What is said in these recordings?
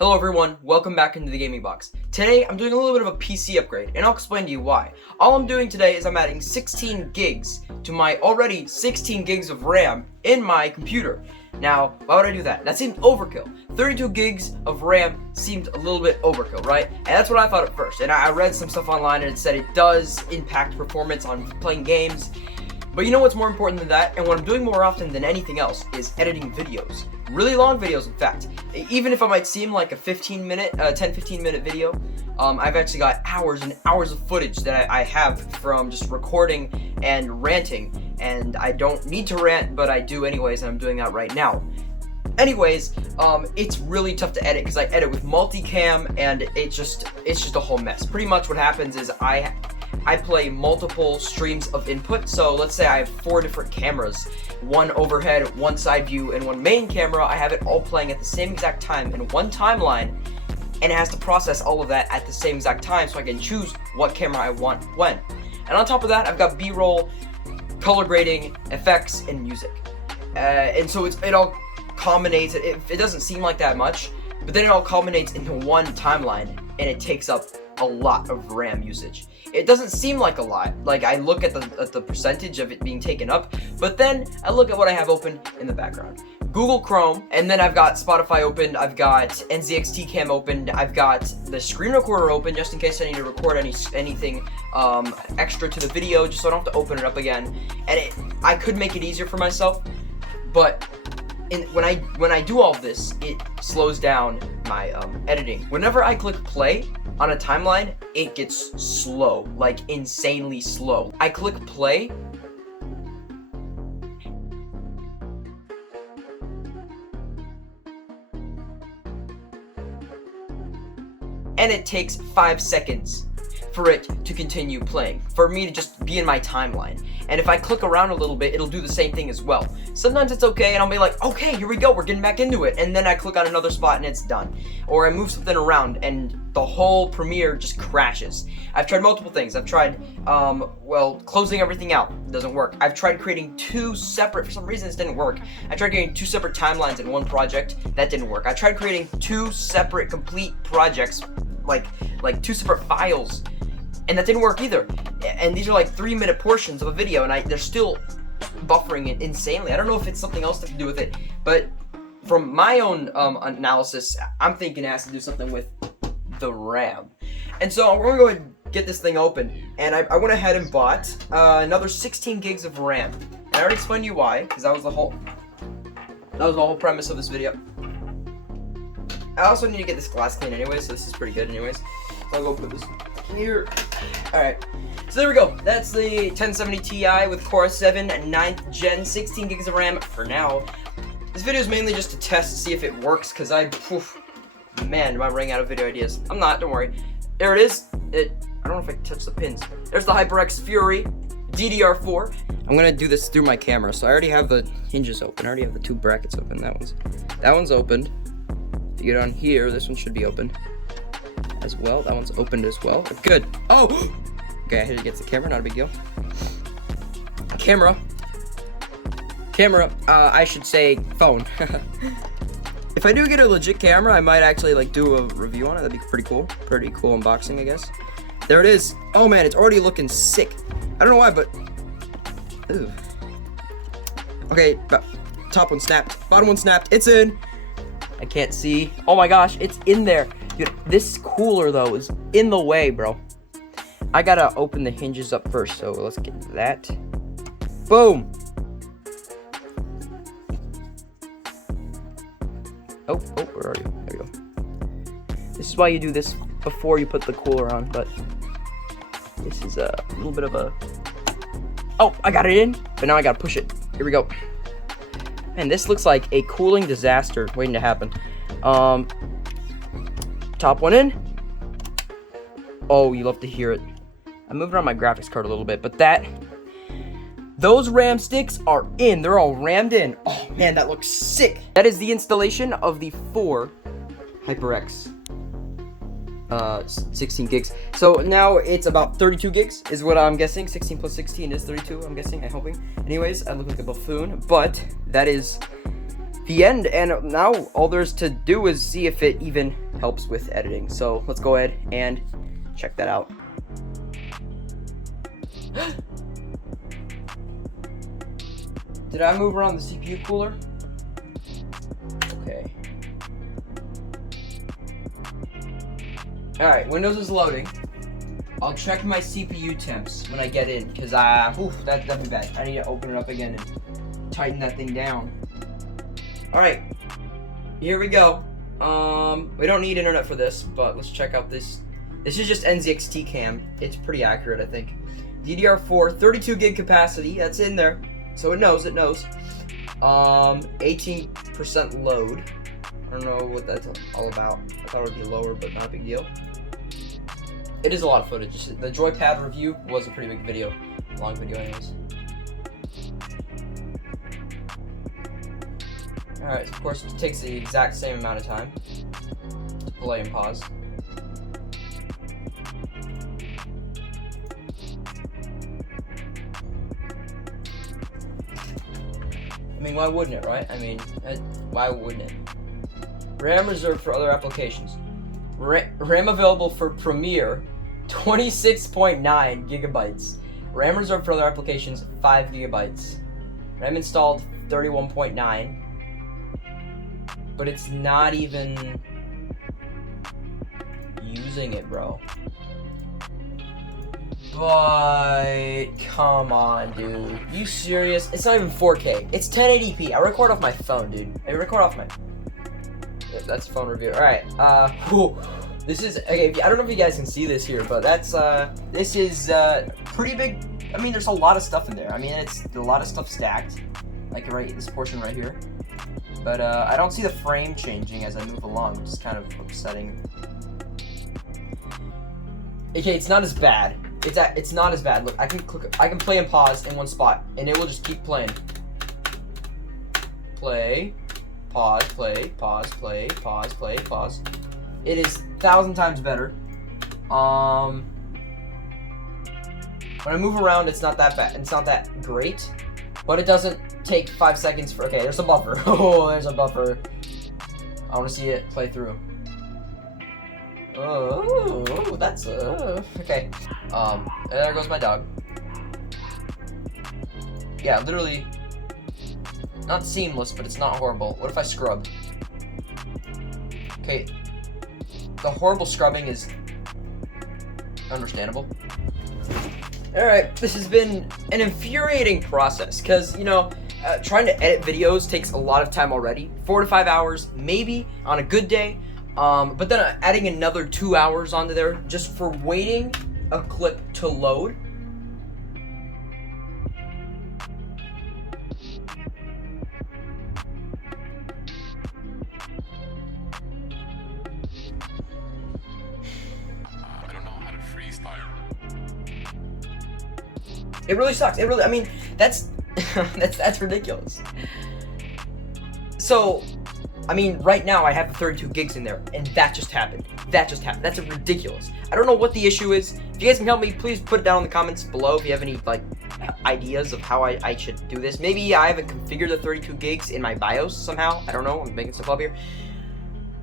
Hello everyone, welcome back into the Gaming Box. Today I'm doing a little bit of a PC upgrade, and I'll explain to you why. All I'm doing today is I'm adding 16 gigs to my already 16 gigs of RAM in my computer. Now, why would I do that? That seemed overkill. 32 gigs of RAM seemed a little bit overkill, right? And that's what I thought at first. And I read some stuff online and it said it does impact performance on playing games. But you know what's more important than that, and what I'm doing more often than anything else, is editing videos. Really long videos, in fact. Even if I might seem like a 10-15 minute video, I've actually got hours and hours of footage that I have from just recording and ranting. And I don't need to rant, but I do anyways, and I'm doing that right now. Anyways, it's really tough to edit because I edit with multicam, and it's just a whole mess. Pretty much what happens is I play multiple streams of input. So let's say I have 4 different cameras, one overhead, one side view, and one main camera. I have it all playing at the same exact time in one timeline, and it has to process all of that at the same exact time so I can choose what camera I want when. And on top of that, I've got B-roll, color grading, effects, and music. And so it all culminates. It doesn't seem like that much, but then it all culminates into one timeline, and it takes up a lot of RAM usage. It doesn't seem like a lot. Like, I look at the percentage of it being taken up, but then I look at what I have open in the background. Google Chrome, and then I've got Spotify opened, I've got NZXT Cam opened, I've got the screen recorder open just in case I need to record anything extra to the video, just so I don't have to open it up again. And I could make it easier for myself, but when I do all of this, it slows down my editing. Whenever I click play on a timeline, it gets slow, like insanely slow. I click play, and it takes 5 seconds for it to continue playing, for me to just be in my timeline. And if I click around a little bit, it'll do the same thing as well. Sometimes it's okay, and I'll be like, okay, here we go, we're getting back into it. And then I click on another spot and it's done. Or I move something around and the whole Premiere just crashes. I've tried multiple things. I've tried, closing everything out. It doesn't work. I've tried creating 2 separate, for some reason this didn't work. I tried creating 2 separate timelines in one project. That didn't work. I tried creating 2 separate complete projects, like 2 separate files, and that didn't work either. And these are like 3-minute portions of a video, and they're still buffering it insanely. I don't know if it's something else to do with it, but from my own analysis, I'm thinking it has to do something with the RAM. And so we're gonna go ahead and get this thing open, and I went ahead and bought another 16 gigs of RAM. And I already explained to you why, because that was the whole premise of this video. I also need to get this glass clean anyway, so this is pretty good anyways. So I'll go put this here. Alright, so there we go. That's the 1070 Ti with Core i7 9th gen, 16 gigs of RAM for now. This video is mainly just to test to see if it works, because man, am I running out of video ideas. I'm not, don't worry. There it is. I don't know if I can touch the pins. There's the HyperX Fury DDR4. I'm gonna do this through my camera, so I already have the hinges open. I already have the 2 brackets open. That one's opened. If you get on here, this one should be open as well. That one's opened as well. Good. Oh! Okay, I hit it against the camera, not a big deal. Camera, I should say phone. If I do get a legit camera, I might actually do a review on it. That'd be pretty cool. Pretty cool unboxing, I guess. There it is. Oh man, it's already looking sick. I don't know why, but ew. Okay, top one snapped, bottom one snapped. It's in. I can't see. Oh my gosh, it's in there. Dude, this cooler though is in the way, bro. I gotta open the hinges up first, so let's get that. Boom. Oh, where are you? There you go. This is why you do this before you put the cooler on, but this is a little bit of a... Oh, I got it in, but now I gotta push it. Here we go. Man, this looks like a cooling disaster waiting to happen. Top one in. Oh, you love to hear it. I moved around my graphics card a little bit, but those RAM sticks are in. They're all rammed in. Oh man, that looks sick. That is the installation of the 4 HyperX 16 gigs. So now it's about 32 gigs is what I'm guessing. 16 plus 16 is 32, I'm guessing, I'm hoping. Anyways, I look like a buffoon, but that is the end, and now all there's to do is see if it even helps with editing. So let's go ahead and check that out. Did I move around the CPU cooler? Okay. Alright, Windows is loading. I'll check my CPU temps when I get in, because that's definitely bad. I need to open it up again and tighten that thing down. Alright, here we go. We don't need internet for this, but let's check out this. This is just NZXT cam. It's pretty accurate, I think. DDR4, 32 gig capacity, that's in there. So it knows. 18% load. I don't know what that's all about. I thought it would be lower, but not a big deal. It is a lot of footage. The joypad review was a pretty big video. Long video anyways. Alright, of course it takes the exact same amount of time to play and pause. I mean, why wouldn't it, right? I mean, why wouldn't it? RAM reserved for other applications. RAM available for Premiere, 26.9 gigabytes. RAM reserved for other applications, 5 gigabytes. RAM installed, 31.9. But it's not even using it, bro. But come on, dude. You serious? It's not even 4K. It's 1080p. I record off my phone, dude. I record off my. That's phone review. All right. This is okay. I don't know if you guys can see this here, but that's this is pretty big. I mean, there's a lot of stuff in there. I mean, it's a lot of stuff stacked, like right this portion right here. But I don't see the frame changing as I move along, which is kind of upsetting. Okay, it's not as bad. It's not as bad. Look, I can play and pause in one spot, and it will just keep playing. Play, pause, play, pause, play, pause, play, pause. It is 1,000 times better. When I move around, it's not that bad. It's not that great, but it doesn't take 5 seconds for. Okay, there's a buffer. Oh, there's a buffer. I want to see it play through. Oh, that's okay. There goes my dog. Yeah, literally, not seamless, but it's not horrible. What if I scrub? Okay, the horrible scrubbing is understandable. Alright, this has been an infuriating process, because, you know, trying to edit videos takes a lot of time already. 4 to 5 hours, maybe, on a good day. But then adding another 2 hours onto there just for waiting a clip to load. I don't know how to freestyle. It really sucks. I mean, that's that's ridiculous. So, I mean, right now I have the 32 gigs in there, and that just happened. That's ridiculous. I don't know what the issue is. If you guys can help me, please put it down in the comments below if you have any, like, ideas of how I should do this. Maybe I haven't configured the 32 gigs in my BIOS somehow. I don't know. I'm making stuff up here.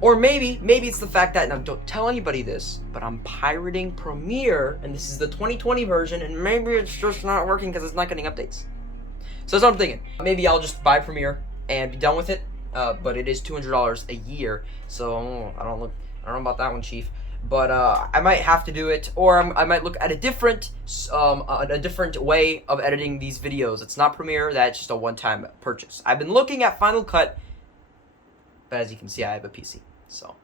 Or maybe it's the fact that, now don't tell anybody this, but I'm pirating Premiere, and this is the 2020 version, and maybe it's just not working because it's not getting updates. So that's what I'm thinking. Maybe I'll just buy Premiere and be done with it. But it is $200 a year, so I don't know about that one, Chief. But I might have to do it, or I might look at a different way of editing these videos. It's not Premiere; that's just a one-time purchase. I've been looking at Final Cut, but as you can see, I have a PC. So,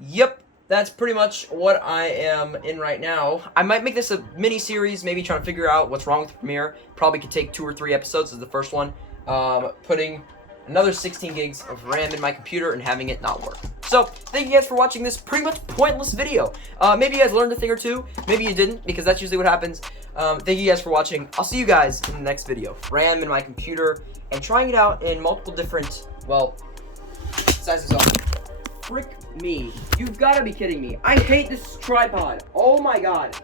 yep, that's pretty much what I am in right now. I might make this a mini series, maybe trying to figure out what's wrong with Premiere. Probably could take 2 or 3 episodes as the first one. Putting another 16 gigs of RAM in my computer and having it not work. So, thank you guys for watching this pretty much pointless video. Maybe you guys learned a thing or two. Maybe you didn't, because that's usually what happens. Thank you guys for watching. I'll see you guys in the next video. RAM in my computer and trying it out in multiple different, well, sizes of. Frick me. You've got to be kidding me. I hate this tripod. Oh my god.